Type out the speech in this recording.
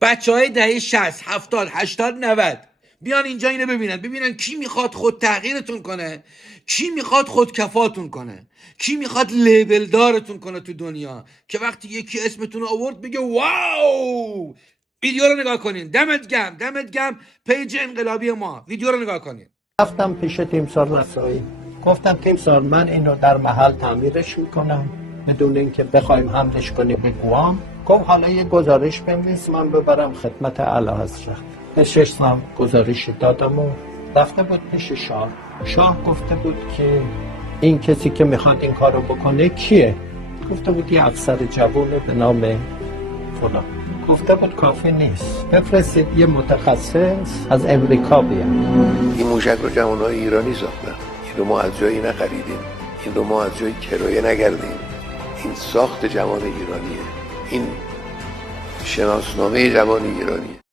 بچهای دهه 60 70 80 90 بیان اینجا اینو ببینن کی میخواد خود تغییرتون کنه، کی میخواد خود کفاتون کنه، کی میخواد لیبل دارتون کنه تو دنیا، که وقتی یکی اسمتون رو آورد بگه واو. ویدیو رو نگاه کنین. دمت گرم پیج انقلابی ما. ویدیو رو نگاه کنین. رفتم پیش تیمسار نسایی، گفتم تیمسار من اینو در محل تعمیرش میکنم بدون اینکه بخوایم حملش کنیم به گوام. گفت حالا یه گزارش بنویس من ببرم خدمت اعلیحضرت. نشستم گزارش دادم و رفته بود پیش شاه. شاه گفته بود که این کسی که میخواد این کارو بکنه کیه؟ گفته بود یه افسر جوونه به نام فلان. گفته بود کافی نیست، بفرستید یه متخصص از امریکا بیاد. این موشک رو جوانهای ایرانی ساختن. این رو ما از جایی نخریدیم، این رو ما از جایی کرایه نگردیم. این ساخت جوان ایرانیه، این شناسنامه جوان ایرانیه.